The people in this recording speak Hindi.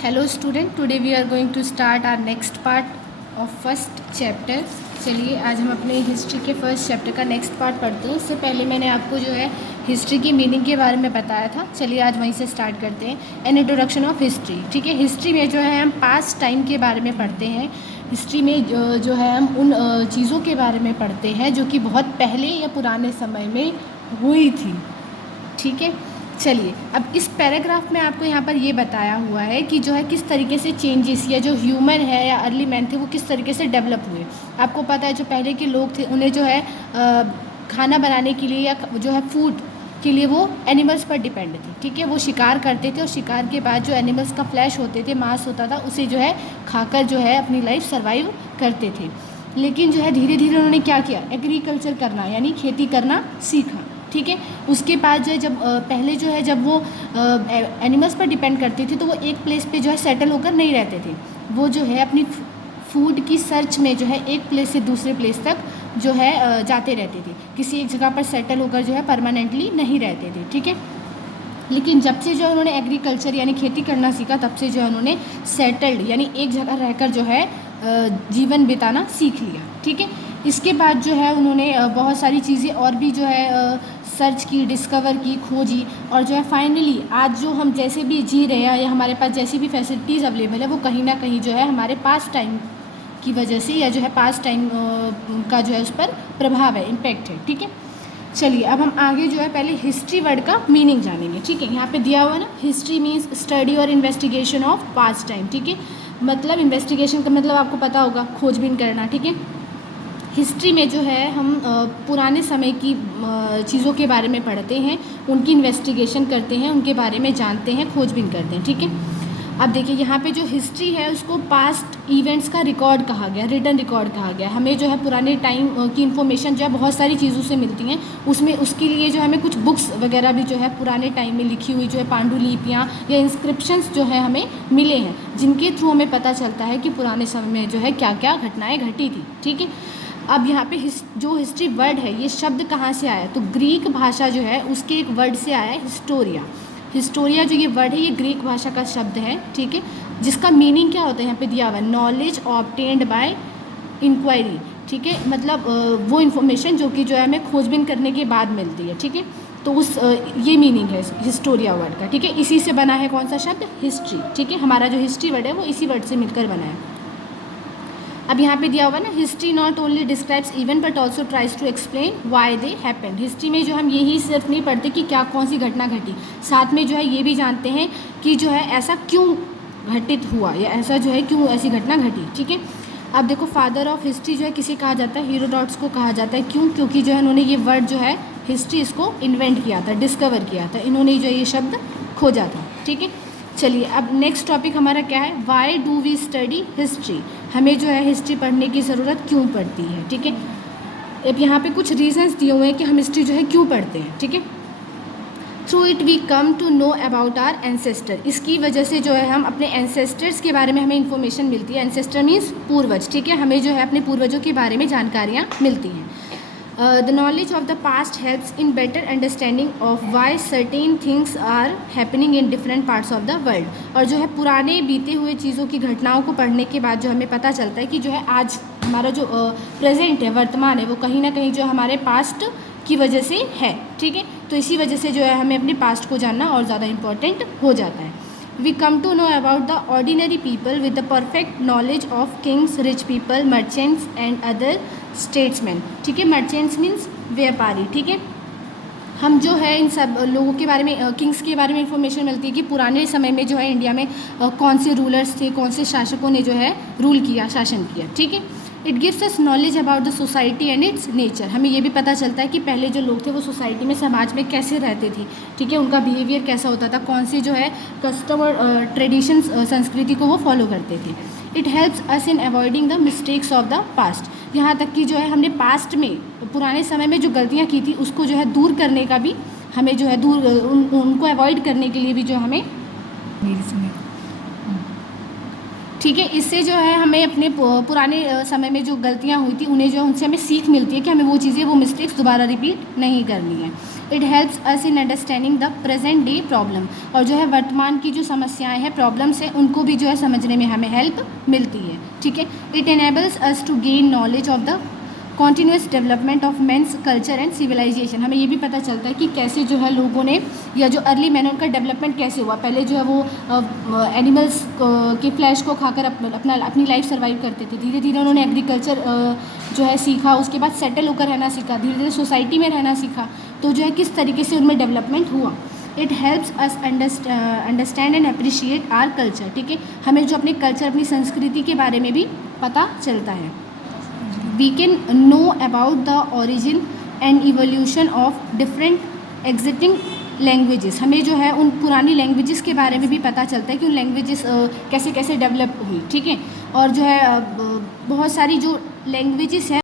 Hello student, today we are going to start our next part of first chapter. चलिए आज हम अपने हिस्ट्री के फर्स्ट चैप्टर का नेक्स्ट पार्ट पढ़ते हैं। इससे पहले मैंने आपको जो है हिस्ट्री की मीनिंग के बारे में बताया था। चलिए आज वहीं से स्टार्ट करते हैं। An introduction of history. ठीक है, हिस्ट्री में जो है हम पास्ट टाइम के बारे में पढ़ते हैं। हिस्ट्री में जो है हम उन चीज़ों के बारे में पढ़ते हैं जो कि बहुत पहले या पुराने समय में हुई थी। ठीक है, चलिए अब इस पैराग्राफ में आपको यहाँ पर ये बताया हुआ है कि जो है किस तरीके से चेंजेस या जो ह्यूमन है या अर्ली मैन थे वो किस तरीके से डेवलप हुए। आपको पता है जो पहले के लोग थे उन्हें जो है खाना बनाने के लिए या जो है फूड के लिए वो एनिमल्स पर डिपेंड थे। ठीक है, वो शिकार करते थे और शिकार के बाद जो एनिमल्स का फ्लैश होते थे, मांस होता था, उसे जो है खाकर जो है अपनी लाइफ सर्वाइव करते थे। लेकिन जो है धीरे धीरे उन्होंने क्या किया, एग्रीकल्चर करना यानी खेती करना सीखा। ठीक है, उसके बाद जो है जब पहले जो है जब वो एनिमल्स पर डिपेंड करते थे तो वो एक प्लेस पे जो है सेटल होकर नहीं रहते थे। वो जो है अपनी फूड की सर्च में जो है एक प्लेस से दूसरे प्लेस तक जो है जाते रहते थे। किसी एक जगह पर सेटल होकर जो है परमानेंटली नहीं रहते थे। ठीक है, लेकिन जब से जो है उन्होंने एग्रीकल्चर यानी खेती करना सीखा तब से जो है उन्होंने सेटल्ड यानी एक जगह रहकर जो है जीवन बिताना सीख लिया। ठीक है, इसके बाद जो है उन्होंने बहुत सारी चीज़ें और भी जो है सर्च की, डिस्कवर की, खोजी और जो है फाइनली आज जो हम जैसे भी जी रहे हैं या हमारे पास जैसी भी फैसिलिटीज़ अवेलेबल है वो कहीं ना कहीं जो है हमारे पास टाइम की वजह से या जो है पास टाइम का जो है उस पर प्रभाव है, इम्पैक्ट है। ठीक है, चलिए अब हम आगे जो है पहले हिस्ट्री वर्ड का मीनिंग जानेंगे। ठीक है, यहाँ पे दिया हुआ ना, हिस्ट्री मीन्स स्टडी और इन्वेस्टिगेशन ऑफ पास्ट टाइम। ठीक है, मतलब इन्वेस्टिगेशन का मतलब आपको पता होगा खोजबीन करना। ठीक है, हिस्ट्री में जो है हम पुराने समय की चीज़ों के बारे में पढ़ते हैं, उनकी इन्वेस्टिगेशन करते हैं, उनके बारे में जानते हैं, खोजबीन करते हैं। ठीक है, अब देखिए यहाँ पे जो हिस्ट्री है उसको पास्ट इवेंट्स का रिकॉर्ड कहा गया, रिटन रिकॉर्ड कहा गया। हमें जो है पुराने टाइम की इन्फॉर्मेशन जो है बहुत सारी चीज़ों से मिलती हैं, उसमें उसके लिए जो हमें कुछ बुक्स वगैरह भी जो है पुराने टाइम में लिखी हुई जो है पांडुलिपियाँ या इंस्क्रिप्शंस जो है हमें मिले हैं, जिनके थ्रू हमें पता चलता है कि पुराने समय में जो है क्या क्या घटनाएँ घटी थी। ठीक है, अब यहाँ पे जो हिस्ट्री वर्ड है ये शब्द कहाँ से आया, तो ग्रीक भाषा जो है उसके एक वर्ड से आया है, हिस्टोरिया। हिस्टोरिया जो ये वर्ड है ये ग्रीक भाषा का शब्द है। ठीक है, जिसका मीनिंग क्या होता है यहाँ पे दिया हुआ है, नॉलेज ऑब्टेन्ड बाय इंक्वायरी। ठीक है, मतलब वो इन्फॉर्मेशन जो कि जो है हमें खोजबीन करने के बाद मिलती है। ठीक है, तो उस ये मीनिंग है हिस्टोरिया वर्ड का। ठीक है, इसी से बना है कौन सा शब्द, हिस्ट्री। ठीक है, हमारा जो हिस्ट्री वर्ड है वो इसी वर्ड से मिलकर बना है। अब यहाँ पे दिया हुआ ना, history not only describes event but also tries to explain why they happen. History में जो हम यही सिर्फ नहीं पढ़ते कि क्या कौन सी घटना घटी, साथ में जो है ये भी जानते हैं कि जो है ऐसा क्यों घटित हुआ या ऐसा जो है क्यों ऐसी घटना घटी। ठीक है, अब देखो फादर ऑफ हिस्ट्री जो है किसे कहा जाता है, हेरोडोटस को कहा जाता है। क्यों, क्योंकि जो है उन्होंने ये वर्ड जो है हिस्ट्री इसको इन्वेंट किया था, डिस्कवर किया था, इन्होंने जो ये शब्द खोजा था। ठीक है, चलिए अब नेक्स्ट टॉपिक हमारा क्या है, why do we study history. हमें जो है हिस्ट्री पढ़ने की ज़रूरत क्यों पड़ती है। ठीक है, अब यहाँ पे कुछ रीजंस दिए हुए हैं कि हम हिस्ट्री जो है क्यों पढ़ते हैं। ठीक है, through it we come to know about our ancestor. इसकी वजह से जो है हम अपने एंसेस्टर्स के बारे में हमें इन्फॉर्मेशन मिलती है। एंसेस्टर मीन्स पूर्वज। ठीक है, हमें जो है अपने पूर्वजों के बारे में जानकारियाँ मिलती हैं। The knowledge of the past helps in better understanding of why certain things are happening in different parts of the world। और जो है पुराने बीते हुए चीज़ों की घटनाओं को पढ़ने के बाद जो हमें पता चलता है कि जो है आज हमारा जो प्रेजेंट है, वर्तमान है, वो कहीं ना कहीं जो हमारे पास्ट की वजह से है। ठीक है, तो इसी वजह से जो है हमें अपने पास्ट को जानना और ज़्यादा इम्पोर्टेंट हो जाता है। We come to know about the ordinary people with the perfect knowledge of kings, rich people, merchants and other statesmen। ठीक है, merchants means व्यापारी। ठीक है, हम जो है इन सब लोगों के बारे में, किंग्स के बारे में इंफॉर्मेशन मिलती है कि पुराने समय में जो है इंडिया में कौन से रूलर्स थे, कौन से शासकों ने जो है रूल किया, शासन किया। ठीक है, it gives us knowledge about the society and it's nature. हमें ये भी पता चलता है कि पहले जो लोग थे वो सोसाइटी में, समाज में कैसे रहते थे। ठीक है, उनका बिहेवियर कैसा होता था, कौन से जो है कस्टम और ट्रेडिशंस, संस्कृति को वो फॉलो करते थे। It helps us in avoiding the mistakes of the past. यहाँ तक कि जो है हमने पास्ट में, पुराने समय में जो गलतियाँ की थी उसको जो है दूर करने का भी हमें जो है उनको अवॉइड करने के लिए भी जो हमें ठीक है, इससे जो है हमें अपने पुराने समय में जो गलतियाँ हुई थी उन्हें जो उनसे हमें सीख मिलती है कि हमें वो चीज़ें, वो मिस्टेक्स दोबारा रिपीट नहीं करनी है। It helps us in understanding the present day problem, और जो है वर्तमान की जो समस्याएं हैं, प्रॉब्लम्स हैं, उनको भी जो है समझने में हमें हेल्प मिलती है, ठीक है। It enables us to gain knowledge of the continuous development of man's culture and civilisation. हमें ये भी पता चलता है कि कैसे जो है लोगों ने, या जो अर्ली मैन, उनका डेवलपमेंट कैसे हुआ। पहले जो है वो एनिमल्स के फ्लैश को खाकर अपनी लाइफ सर्वाइव करते थे। धीरे धीरे उन्होंने एग्रीकल्चर जो है सीखा, उसके बाद सेटल होकर रहना सीखा, धीरे धीरे सोसाइटी में रहना सीखा, तो जो है किस तरीके से उनमें डेवलपमेंट हुआ। It helps us understand and appreciate our culture, ठीक है। हमें जो अपने कल्चर, अपनी संस्कृति के बारे में भी पता चलता है। We can know about the origin and evolution of different existing languages। हमें जो है उन पुरानी लैंग्वेजेस के बारे में भी पता चलता है कि उन लैंग्वेजेस कैसे कैसे डेवलप हुई, ठीक है। और जो है बहुत सारी जो लैंग्वेजेस हैं